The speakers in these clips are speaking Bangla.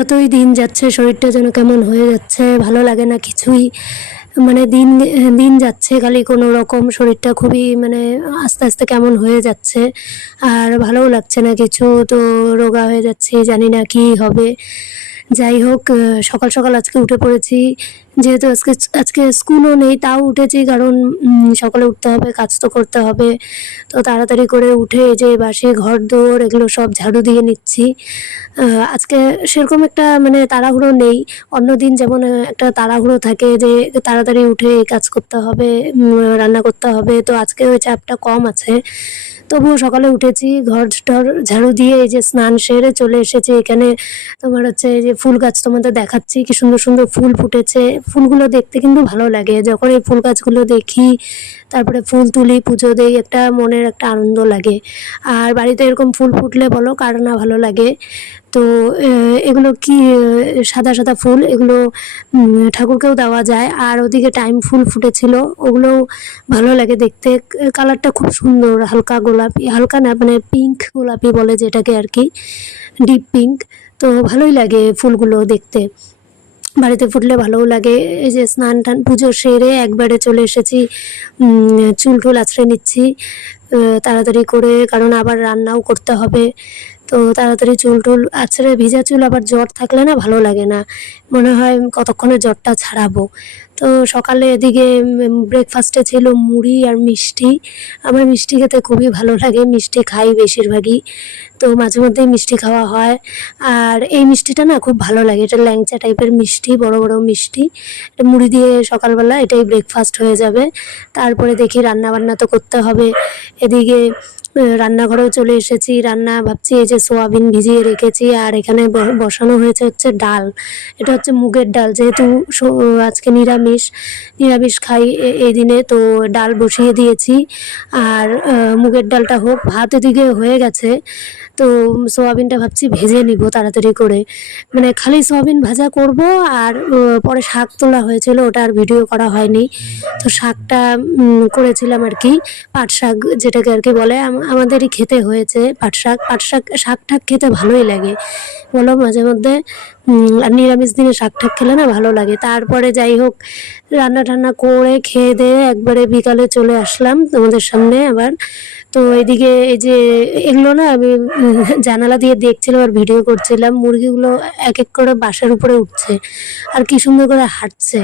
যতই দিন যাচ্ছে শরীরটা যেন কেমন হয়ে যাচ্ছে, ভালো লাগে না কিছুই। মানে দিন দিন যাচ্ছে খালি কোনো রকম শরীরটা খুবই মানে আস্তে, আস্তে কেমন হয়ে যাচ্ছে। আর ভালোও লাগছে না কিছু। তো রোগা হয়ে যাচ্ছি, জানি না কি হবে। যাই হোক সকাল, সকাল আজকে উঠে পড়েছি। যেহেতু আজকে স্কুলও নেই তাও উঠেছি কারণ সকালে উঠতে হবে, কাজ তো করতে হবে। তো তাড়াতাড়ি করে উঠে এই যে বাসি ঘরদোর এগুলো সব ঝাড়ু দিয়ে নিচ্ছি। আজকে সেরকম একটা মানে তাড়াহুড়ো নেই। অন্যদিন যেমন একটা তাড়াহুড়ো থাকে যে তাড়াতাড়ি উঠে এই কাজ করতে হবে, রান্না করতে হবে। তো আজকে ওই চাপটা কম আছে। তবুও সকালে উঠেছি, ঘর-টর ঝাড়ু দিয়ে এই যে স্নান সেরে চলে এসেছি এখানে। তোমার হচ্ছে এই যে ফুল গাছ তোমাদের দেখাচ্ছি, কি সুন্দর, সুন্দর ফুল ফুটেছে। ফুলগুলো দেখতে কিন্তু ভালো লাগে। যখন এই ফুল গাছগুলো দেখি, তারপরে ফুল তুলি, পুজো দেই, একটা মনের একটা আনন্দ লাগে। আর বাড়িতে এরকম ফুল ফুটলে বলো কার না ভালো লাগে। তো এগুলো কি সাদা, সাদা ফুল এগুলো ঠাকুরকেও দেওয়া যায়। আর ওদিকে টাইম ফুল ফুটেছিল, ওগুলোও ভালো লাগে দেখতে। কালারটা খুব সুন্দর, হালকা গোলাপি, হালকা না মানে পিঙ্ক গোলাপি বলে যেটাকে আর কি, ডিপ পিঙ্ক। তো ভালোই লাগে ফুলগুলো দেখতে। বাড়িতে ফুটলে ভালোও লাগে। এই যে স্নান টান পুজো সেরে একবারে চলে এসেছি, চুল টুল আঁচড়ে নিচ্ছি তাড়াতাড়ি করে, কারণ আবার রান্নাও করতে হবে। তো তাড়াতাড়ি চুল টুল আঁচড়ে, ভিজা চুল আবার জ্বর থাকলে না ভালো লাগে না, মনে হয় কতক্ষণে জ্বরটা ছাড়াবো। তো সকালে এদিকে ব্রেকফাস্টে ছিল মুড়ি আর মিষ্টি। আমার মিষ্টি খেতে খুবই ভালো লাগে, মিষ্টি খাই বেশিরভাগই। তো মাঝে মধ্যেই মিষ্টি খাওয়া হয়। আর এই মিষ্টিটা না খুব ভালো লাগে, এটা ল্যাংচা টাইপের মিষ্টি, বড় বড় মিষ্টি। এটা মুড়ি দিয়ে সকালবেলা এটাই ব্রেকফাস্ট হয়ে যাবে। তারপরে দেখি রান্না বান্না তো করতে হবে। এদিকে রান্নাঘরেও চলে এসেছি। রান্না ভাবছি এই যে সোয়াবিন ভিজিয়ে রেখেছি, আর এখানে বসানো হয়েছে হচ্ছে ডাল। এটা হচ্ছে মুগের ডাল, যেহেতু আজকে নিরামিষ, নিরামিষ খাই এই দিনে, তো ডাল বসিয়ে দিয়েছি। আর মুগের ডালটা হোক, ভাত এদিকে হয়ে গেছে। তো সোয়াবিনটা ভাবছি ভেজে নিব তাড়াতাড়ি করে, মানে খালি সোয়াবিন ভাজা করব। আর পরে শাক তোলা হয়েছিল, ওটা আর ভিডিও করা হয়নি। তো শাকটা করেছিলাম আর কি, পাট শাক যেটাকে আর কি বলে। আমাদেরই খেতে হয়েছে পাট শাক। পাট শাক, শাক ঠাক খেতে ভালোই লাগে বলো মাঝে মধ্যে। আর নিরামিষ দিনে শাক ঠাক খেলে না ভালো লাগে। তারপরে যাই হোক রান্না টান্না করে খেয়ে দিয়ে একবারে বিকালে চলে আসলাম তোমাদের সামনে আবার। তো এদিকে এই যে এগুলো না আমি জানালা দিয়ে দেখছিলাম আর ভিডিও করছিলাম। মুরগিগুলো এক এক করে বাসার উপরে উঠছে আর কি সুন্দর করে হাঁটছে।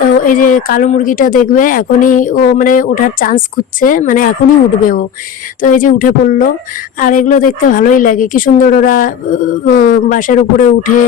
তো এই যে কালো মুরগিটা দেখবে এখনই ও মানে ওঠার চান্স খুঁজছে, মানে এখনই উঠবে ও। তো এই যে উঠে পড়লো। আর এগুলো দেখতে ভালোই লাগে, কি সুন্দর ওরা বাসার উপরে উঠে